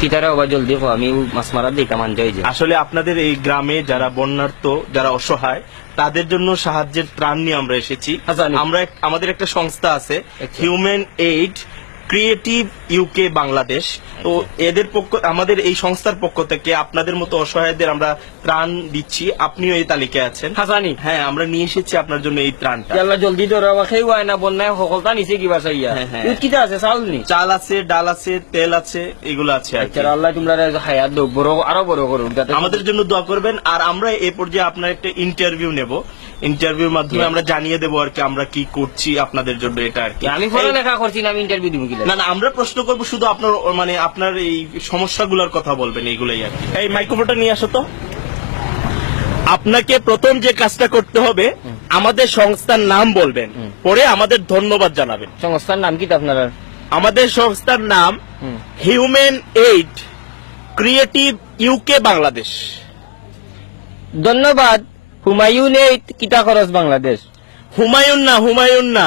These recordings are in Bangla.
কিতারে জলদি কো আমি মাছ মারার দিকে মান যাই যে আসলে আপনাদের এই গ্রামে যারা বন্যার্থ যারা অসহায় তাদের জন্য সাহায্যের ত্রাণ নিয়ে আমরা এসেছি আচ্ছা, আমরা আমাদের একটা সংস্থা আছে আচ্ছা। Human aid creative UK Bangladesh তো এদের পক্ষ আমাদের এই সংস্থার পক্ষ থেকে আপনাদের মতো অসহায়দের আমরা ত্রাণ দিচ্ছি। আপনিও এই তালিকায় আছেন। হাসানি। হ্যাঁ আমরা নিয়ে এসেছি আপনার জন্য এই ত্রাণটা। ইয়াল্লা জলদি ধরো খেয়ে হয় না বন্যায় সকলটা নিচে কিবা চাইয়া হ্যাঁ, হ্যাঁ। আছে চাউল নি চাল আছে ডাল আছে তেল আছে এগুলো আছে আর কি। আচ্ছা আল্লাহ তোমরা হায়াত বড় আরও বড় করুন আমাদের জন্য দোয়া করবেন। আর আমরা এই পর্যায়ে আপনার একটা ইন্টারভিউ নেব। ইন্টারভিউর মাধ্যমে আমরা জানিয়ে দেবো আর কি আমরা কি করছি আপনাদের জন্য এটা আর কি। আমি পড়ালেখা করছি না আমি ইন্টারভিউ দিব কিলা না না আমরা প্রশ্ন করব শুধু আপনার মানে আপনার এই সমস্যাগুলোর কথা বলবেন এইগুলাই আর এই মাইক্রোফোনটা নিয়ে আসো তো। আপনাকে প্রথম যে কাজটা করতে হবে আমাদের সংস্থার নাম বলবেন পরে আমাদের ধন্যবাদ জানাবেন। সংস্থার নাম কি আপনার আমাদের সংস্থার নাম human aid creative UK Bangladesh ধন্যবাদ। হুমায়ুন এই কিতা খরচ বাংলাদেশ? হুমায়ুন না হুমায়ুন না।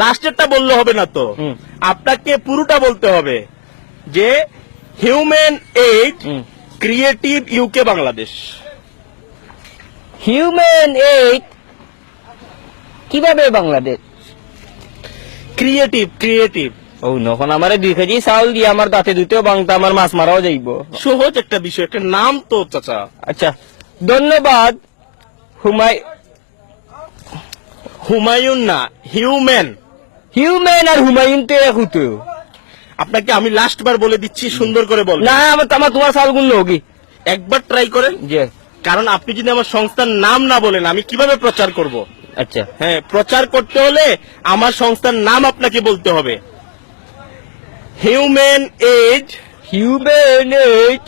লাস্টেরটা বললে হবে না তো। আপনাকে পুরোটা বলতে হবে যে human aid creative UK Bangladesh human aid কীভাবে বাংলাদেশ? ক্রিয়েটিভ ক্রিয়েটিভ ও নখন আমারে দুই কেজি চাউল দিয়ে আমার দাঁতে দুতেও বাংতা আমার মাছ মারাও যাইব। সহজ একটা বিষয় একটা নাম তো চাচা। আচ্ছা ধন্যবাদ। হুমায় হুমায়ুন না হিউম্যান হিউম্যান আর হুমায়ুন তো এক হতো আপনাকে আমি লাস্ট বার বলে দিচ্ছি সুন্দর করে বল না আমার আমার তোমার চাউল গুণ হোগি একবার ট্রাই করেন। যে কারণ আপনি যদি আমার সংস্থার নাম না বলেন আমি কীভাবে প্রচার করব? আচ্ছা। হ্যাঁ প্রচার করতে হলে আমার সংস্থার নাম আপনাকে বলতে হবে। Human age human age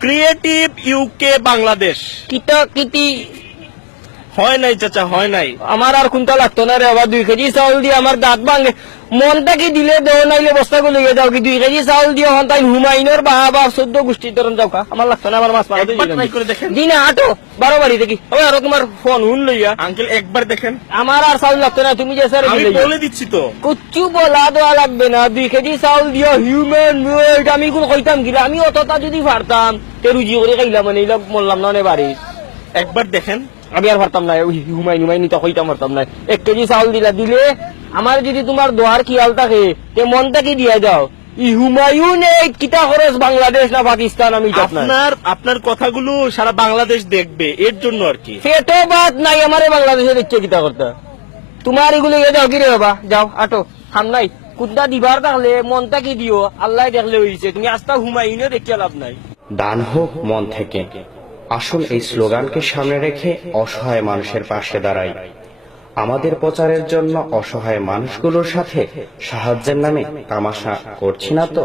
creative UK Bangladesh কিতা কিতি হয় নাই চাচা হয় নাই। আমার আর কোনটা লাগতো না রে আবার দুই কেজি চাউল দিয়ে আমার দাঁত ভাঙে। মনটা কি দিলে দেও নাইলে বস্তা গুলো যাও কি? দুই কেজি চাউল দিয়ে হন তাই হুমায়ুনের বাহা বা চোদ্দ গোষ্ঠীর ধরন যাও কা আমার লাগতো না আমার মাছ মারা দেখেন। দিনে আটো বারো বাড়ি দেখি। ওই আর তোমার ফোন হুন লইয়া আঙ্কেল একবার দেখেন। আমার আর চাউল লাগতো না তুমি যে স্যার বলে দিচ্ছি তো। কুচ্ছু বলা দেওয়া লাগবে না দুই কেজি চাউল দিয়া হিউম্যান ওয়েট আমি কোন কইতাম গিলা আমি অতটা যদি পারতাম তে রুজি করে খাইলাম মানে মরলাম না নে বাড়ি একবার দেখেন। আমি আর পারতাম না ওই হুমায়ুন হুমায়ুন তো কইতাম পারতাম না। এক কেজি চাউল দিলা দিলে আমার যদি তোমার দোয়ার খেয়াল থাকে তে মনটা কি দিয়া যাও হুমায়ুন এই কিতা খরচ বাংলাদেশ না পাকিস্তান আমি আপনার আপনার কথাগুলো সারা বাংলাদেশ দেখবে এর জন্য আর কি। পেটো বাদ নাই আমারে বাংলাদেশে দেখছে কিতা করতে। তোমার এগুলো ইয়ে যাও কি রে বাবা যাও আটো খান নাই। কুদ্দা দিবার থাকলে মনটা কি দিও আল্লাহ দেখলে হইছে। তুমি আস্তা হুমায়ুনে দেখিয়া লাভ নাই। দান হোক মন থেকে। আসুন এই স্লোগানকে সামনে রেখে অসহায় মানুষের পাশে দাঁড়াই। আমাদের প্রচারের জন্য অসহায় মানুষগুলোর সাথে সাহায্যের নামে তামাশা করছি না তো?